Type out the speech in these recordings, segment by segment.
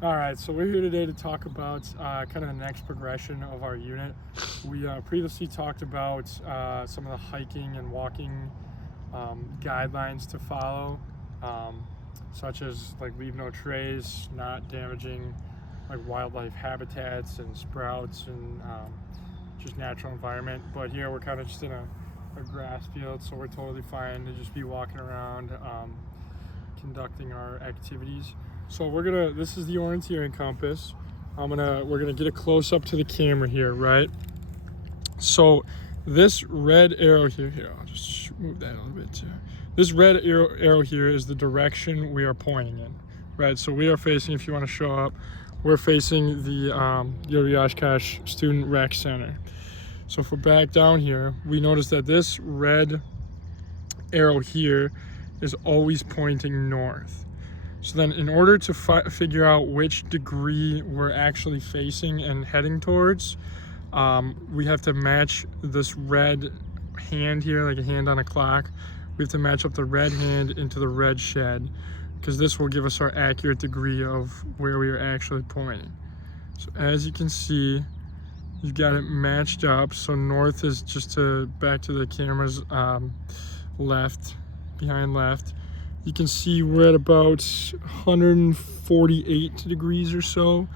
All right, so we're here today to talk about kind of the next progression of our unit. We previously talked about some of the hiking and walking guidelines to follow, such as like leave no trace, not damaging like wildlife habitats and sprouts and just natural environment. But here we're kind of just in a grass field, so we're totally fine to just be walking around, conducting our activities. So this is the orienteering compass. We're gonna get a close up to the camera here, right? So this red arrow here, I'll just move that a little bit too. This red arrow here is the direction we are pointing in, right? So we are facing, if you wanna show up, we're facing the Yuri Oshkosh Student Rec Center. So if we're back down here, we notice that this red arrow here is always pointing north. So then in order to figure out which degree we're actually facing and heading towards, we have to match this red hand here, like a hand on a clock. We have to match up the red hand into the red shed, because this will give us our accurate degree of where we are actually pointing. So as you can see, you've got it matched up. So north is just back to the camera's left, behind left. You can see we're at about 148 degrees or so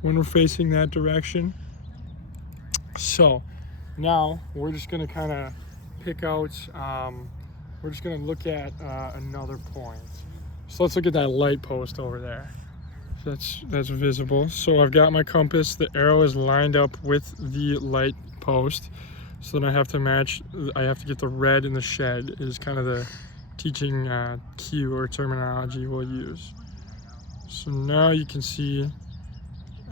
when we're facing that direction. So now we're just gonna kind of pick out, we're just gonna look at another point. So let's look at that light post over there. So that's visible. So I've got my compass, the arrow is lined up with the light post. So then I have to get the red in the shed is kind of the teaching cue or terminology we'll use. So now you can see,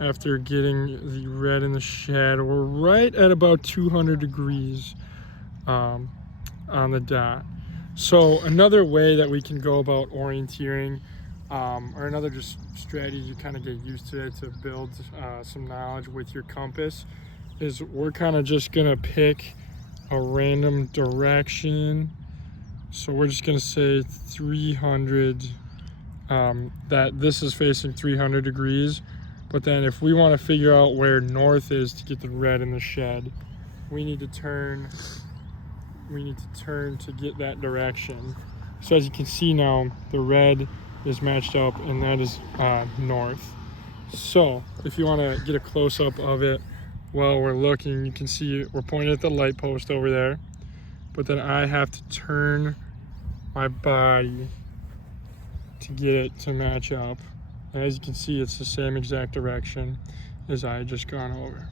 after getting the red in the shed, we're right at about 200 degrees on the dot. So another way that we can go about orienteering, or another just strategy to kind of get used to it, to build some knowledge with your compass, is we're kind of just gonna pick a random direction. So we're just gonna say 300, that this is facing 300 degrees. But then if we wanna figure out where north is to get the red in the shed, we need to turn to get that direction. So as you can see now, the red is matched up and that is north. So if you wanna get a close up of it while we're looking, you can see we're pointing at the light post over there. But then I have to turn my body to get it to match up. And as you can see, it's the same exact direction as I had just gone over.